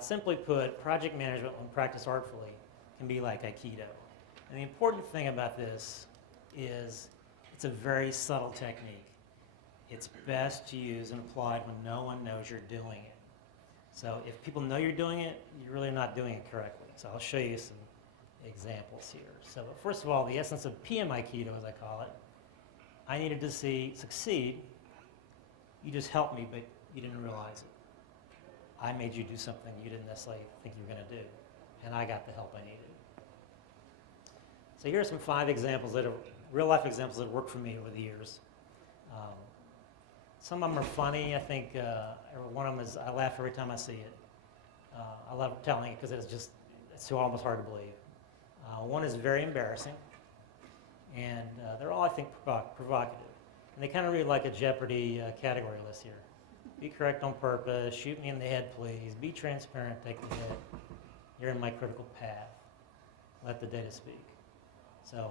Simply put, project management, when practiced artfully, can be like Aikido. And the important thing about this is it's a very subtle technique. It's best to use and applied when no one knows you're doing it. So if people know you're doing it, you're really not doing it correctly. So I'll show you some examples here. So first of all, the essence of PM Aikido, as I call it, I needed to succeed. You just helped me, but you didn't realize it. I made you do something you didn't necessarily think you were going to do, and I got the help I needed. So here are some 5 examples that are real-life examples that worked for me over the years. Some of them are funny. I think one of them is I laugh every time I see it. I love telling it because it's so almost hard to believe. One is very embarrassing, and they're all, I think, provocative. And they kind of read like a Jeopardy category list here. Be correct on purpose, shoot me in the head, please. Be transparent, take the hit. You're in my critical path. Let the data speak. So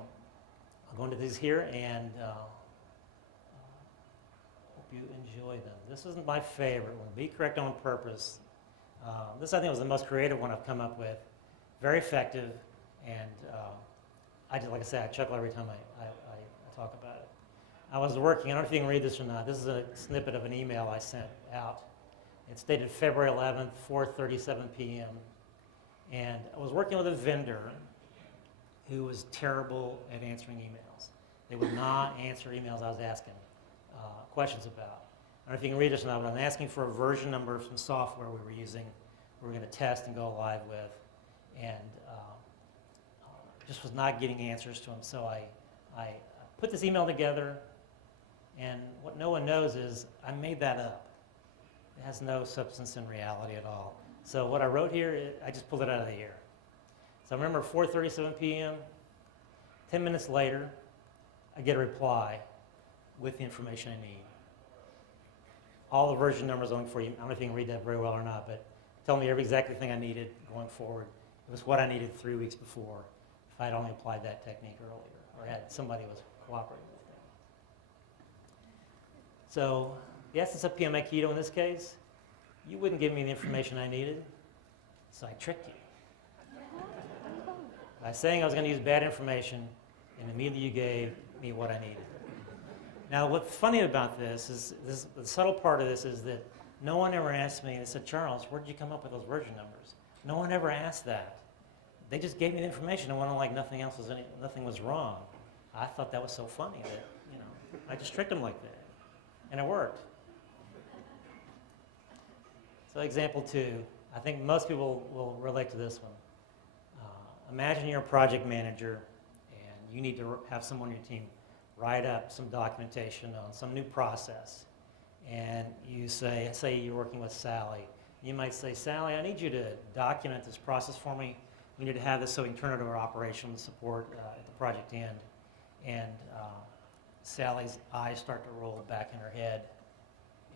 I'll go into these here and hope you enjoy them. This isn't my favorite one. Be correct on purpose. This, I think, was the most creative one I've come up with. Very effective, and like I said, I chuckle every time I talk about it. I was working, I don't know if you can read this or not. This is a snippet of an email I sent out. It's dated February 11th, 4:37 p.m. And I was working with a vendor who was terrible at answering emails. They would not answer emails I was asking questions about. I don't know if you can read this or not, but I'm asking for a version number of some software we were using, we were going to test and go live with, and just was not getting answers to them. So I put this email together, and what no one knows is I made that up. It has no substance in reality at all. So what I wrote here, I just pulled it out of the air. So I remember 4:37 p.m., 10 minutes later, I get a reply with the information I need. All the version numbers on for you. I don't know if you can read that very well or not, but tell me every exact thing I needed going forward. It was what I needed 3 weeks before if I'd only applied that technique earlier or had somebody who was cooperating with me. So the essence of PM Aikido in this case, you wouldn't give me the information I needed, so I tricked you. By saying I was going to use bad information, and immediately you gave me what I needed. Now, what's funny about this is the subtle part of this is that no one ever asked me, they said, Charles, where did you come up with those version numbers? No one ever asked that. They just gave me the information and went on like nothing was wrong. I thought that was so funny that, I just tricked them like that. And it worked. So example 2, I think most people will relate to this one. Imagine you're a project manager and you need to have someone on your team write up some documentation on some new process. And you say you're working with Sally. You might say, Sally, I need you to document this process for me. We need to have this so we can turn it over to operations support at the project end. And Sally's eyes start to roll back in her head,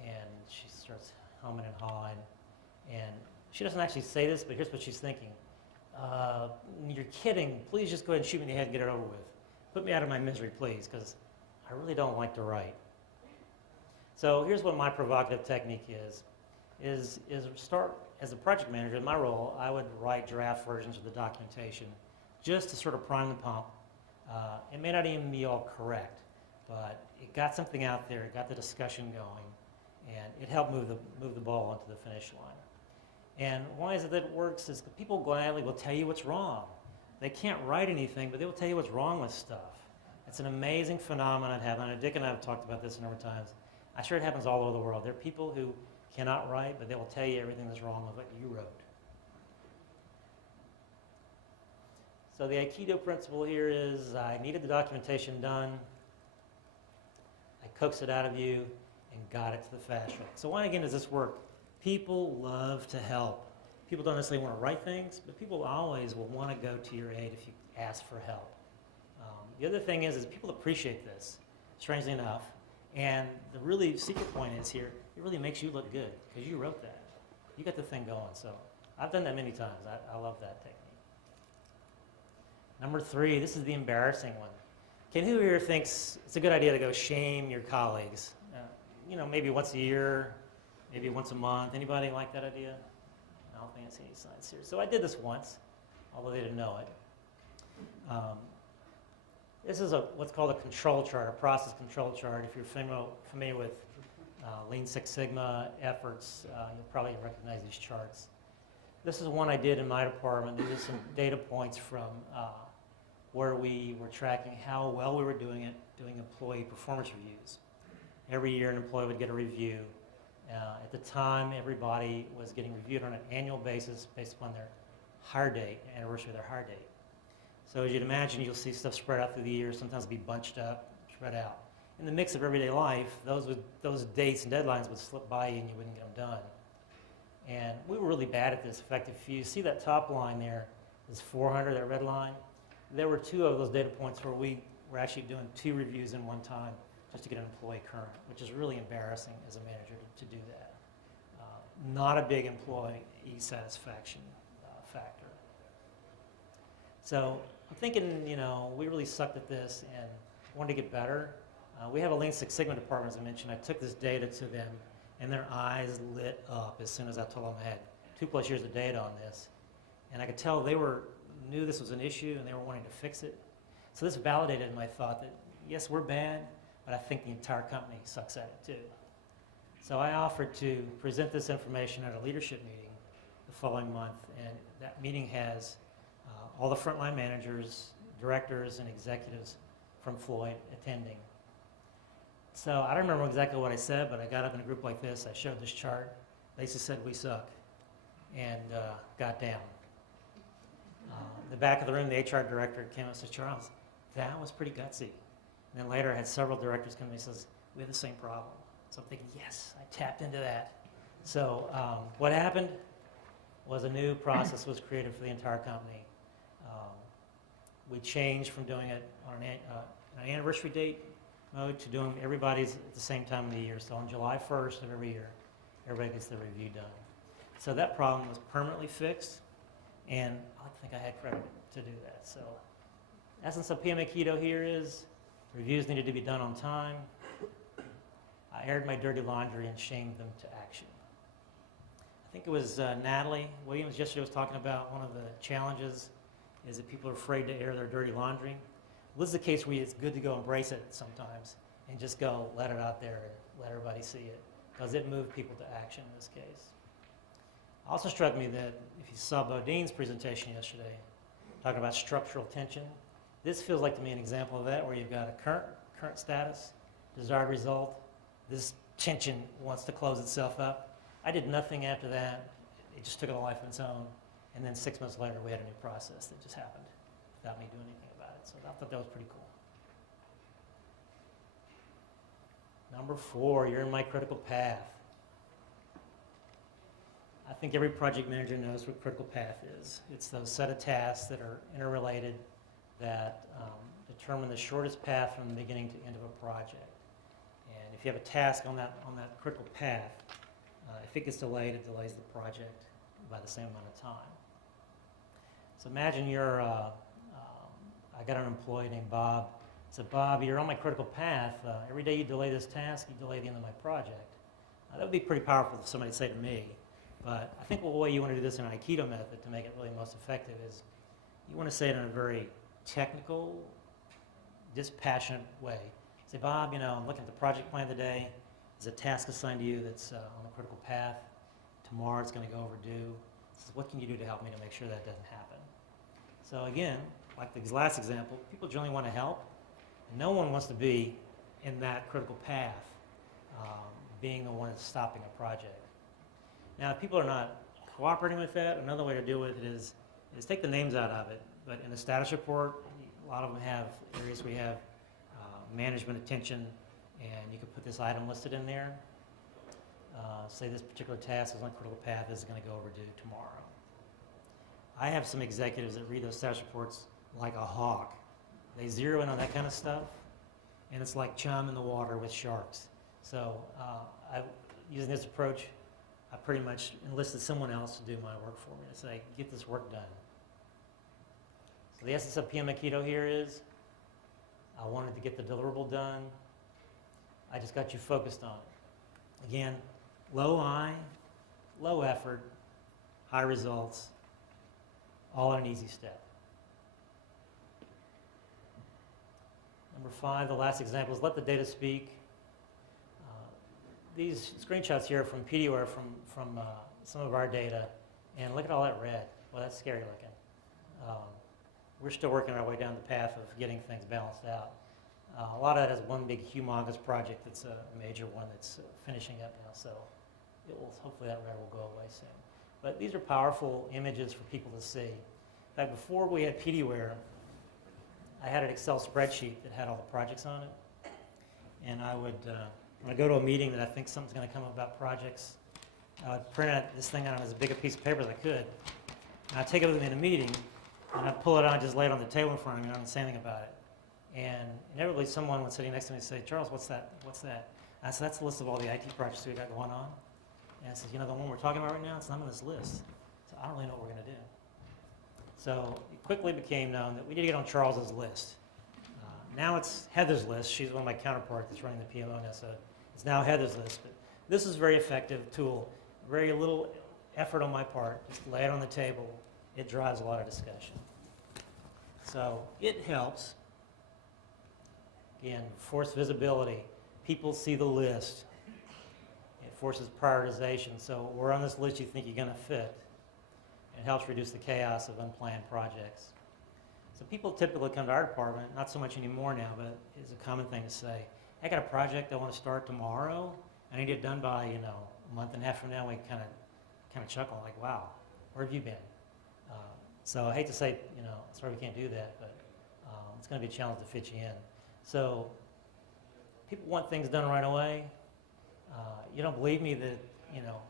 and she starts humming and hawing. And she doesn't actually say this, but here's what she's thinking. You're kidding. Please just go ahead and shoot me in the head and get it over with. Put me out of my misery, please, because I really don't like to write. So here's what my provocative technique is start as a project manager. In my role, I would write draft versions of the documentation just to sort of prime the pump. It may not even be all correct, but it got something out there, it got the discussion going, and it helped move the ball onto the finish line. And why is it that it works is people gladly will tell you what's wrong. They can't write anything, but they will tell you what's wrong with stuff. It's an amazing phenomenon it happens. Dick and I have talked about this a number of times. I'm sure it happens all over the world. There are people who cannot write, but they will tell you everything that's wrong with what you wrote. So the Aikido principle here is I needed the documentation done. I coaxed it out of you and got it to the fast track. So why, again, does this work? People love to help. People don't necessarily want to write things, but people always will want to go to your aid if you ask for help. The other thing is people appreciate this, strangely enough. And the really secret point is here, it really makes you look good because you wrote that. You got the thing going. So I've done that many times. I love that technique. Number 3, this is the embarrassing one. Who here thinks it's a good idea to go shame your colleagues? Maybe once a year, maybe once a month. Anybody like that idea? No? how fancy any science here. So I did this once, although they didn't know it. This is what's called a control chart, a process control chart. If you're familiar with Lean Six Sigma efforts, you'll probably recognize these charts. This is one I did in my department. These are some data points from where we were tracking how well we were doing employee performance reviews. Every year an employee would get a review. At the time, everybody was getting reviewed on an annual basis based upon their hire date, anniversary of their hire date. So as you'd imagine, you'll see stuff spread out through the year, sometimes be bunched up, spread out. In the mix of everyday life, those dates and deadlines would slip by you and you wouldn't get them done. And we were really bad at this. In fact, if you see that top line there, this 400, that red line, there were 2 of those data points where we were actually doing 2 reviews in one time just to get an employee current, which is really embarrassing as a manager to do that. Not a big employee satisfaction factor. So I'm thinking, we really sucked at this and wanted to get better. We have a Lean Six Sigma department, as I mentioned. I took this data to them, and their eyes lit up as soon as I told them I had 2+ years of data on this. And I could tell they knew this was an issue, and they were wanting to fix it. So this validated my thought that, yes, we're bad, but I think the entire company sucks at it too. So I offered to present this information at a leadership meeting the following month, and that meeting has all the frontline managers, directors, and executives from Floyd attending. So I don't remember exactly what I said, but I got up in a group like this, I showed this chart, basically said we suck, and got down. In the back of the room, the HR director came up and said, Charles, that was pretty gutsy. And then later I had several directors come to me and says, we have the same problem. So I'm thinking, yes, I tapped into that. So what happened was a new process was created for the entire company. We changed from doing it on an anniversary date mode to doing everybody's at the same time of the year. So on July 1st of every year, everybody gets their review done. So that problem was permanently fixed, and I think I had credit to do that. So essence of PM Aikido here is reviews needed to be done on time. I aired my dirty laundry and shamed them to action. I think it was Natalie Williams yesterday was talking about one of the challenges is that people are afraid to air their dirty laundry. Well, this is the case where it's good to go embrace it sometimes and just go let it out there and let everybody see it, because it moved people to action in this case. Also struck me that if you saw Bodine's presentation yesterday, talking about structural tension, this feels like to me an example of that, where you've got a current status, desired result. This tension wants to close itself up. I did nothing after that. It just took on a life of its own. And then 6 months later, we had a new process that just happened without me doing anything about it. So I thought that was pretty cool. Number 4, you're in my critical path. I think every project manager knows what critical path is. It's those set of tasks that are interrelated that determine the shortest path from the beginning to end of a project. And if you have a task on that critical path, if it gets delayed, it delays the project by the same amount of time. So imagine I got an employee named Bob. I said, Bob, you're on my critical path. Every day you delay this task, you delay the end of my project. That would be pretty powerful for somebody to say to me. But I think the way you want to do this in an Aikido method to make it really most effective is you want to say it in a very technical, dispassionate way. Say, Bob, I'm looking at the project plan today. There's a task assigned to you that's on the critical path. Tomorrow it's going to go overdue. So what can you do to help me to make sure that doesn't happen? So again, like the last example, people generally want to help. And no one wants to be in that critical path, being the one that's stopping a project. Now, if people are not cooperating with that, another way to deal with it is take the names out of it. But in the status report, a lot of them have areas where you have management attention, and you could put this item listed in there. Say this particular task is on critical path, this is going to go overdue tomorrow. I have some executives that read those status reports like a hawk. They zero in on that kind of stuff, and it's like chum in the water with sharks. So using this approach, I pretty much enlisted someone else to do my work for me, to say, get this work done. So the essence of PM Aikido here is, I wanted to get the deliverable done. I just got you focused on it. Again, low I, low effort, high results, all in an easy step. Number 5, the last example is let the data speak. These screenshots here from PDWare from some of our data, and look at all that red. Well, that's scary looking. We're still working our way down the path of getting things balanced out. A lot of that is one big humongous project that's a major one that's finishing up now, so hopefully that red will go away soon. But these are powerful images for people to see. In fact, before we had PDWare, I had an Excel spreadsheet that had all the projects on it, and I would, when I go to a meeting that I think something's going to come up about projects, I would print out this thing out on as big a piece of paper as I could, and I'd take it with me in a meeting, and I'd pull it out and just lay it on the table in front of me, and I wouldn't say anything about it. And inevitably someone would sitting next to me and say, Charles, what's that? What's that? And I said, that's the list of all the IT projects we got going on. And I said, you know, the one we're talking about right now, it's not on this list. So I don't really know what we're going to do. So it quickly became known that we need to get on Charles's list. Now it's Heather's list. She's one of my counterparts that's running the PMO now, so it's now Heather's list. But this is a very effective tool. Very little effort on my part. Just lay it on the table. It drives a lot of discussion. So it helps. Again, force visibility. People see the list. It forces prioritization. So we're on this list you think you're going to fit. It helps reduce the chaos of unplanned projects. So people typically come to our department, not so much anymore now, but it's a common thing to say, I got a project I want to start tomorrow. I need it done by, a month and a half from now. We kind of chuckle like, wow, where have you been? So I hate to say, sorry we can't do that, but it's going to be a challenge to fit you in. So people want things done right away. You don't believe me that,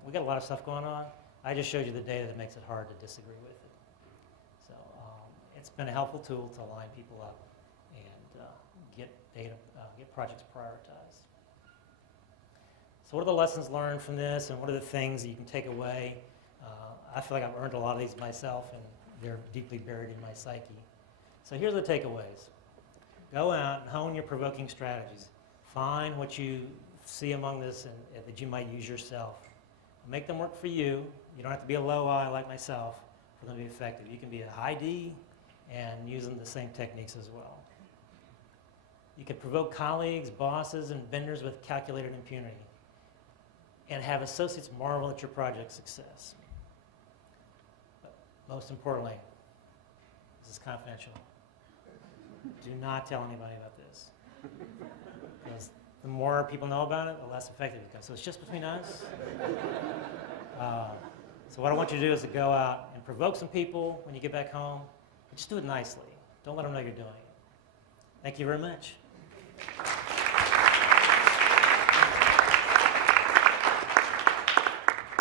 we got a lot of stuff going on. I just showed you the data that makes it hard to disagree with it. So it's been a helpful tool to line people up and get projects prioritized. So what are the lessons learned from this, and what are the things that you can take away? I feel like I've earned a lot of these myself, and they're deeply buried in my psyche. So here's the takeaways. Go out and hone your provoking strategies. Find what you see among this and that you might use yourself. Make them work for you. You don't have to be a low I like myself for them to be effective. You can be a high D and using the same techniques as well. You can provoke colleagues, bosses, and vendors with calculated impunity and have associates marvel at your project's success. But most importantly, this is confidential. Do not tell anybody about this. Because the more people know about it, the less effective it becomes. So it's just between us. So what I want you to do is to go out and provoke some people when you get back home. But just do it nicely. Don't let them know you're doing it. Thank you very much.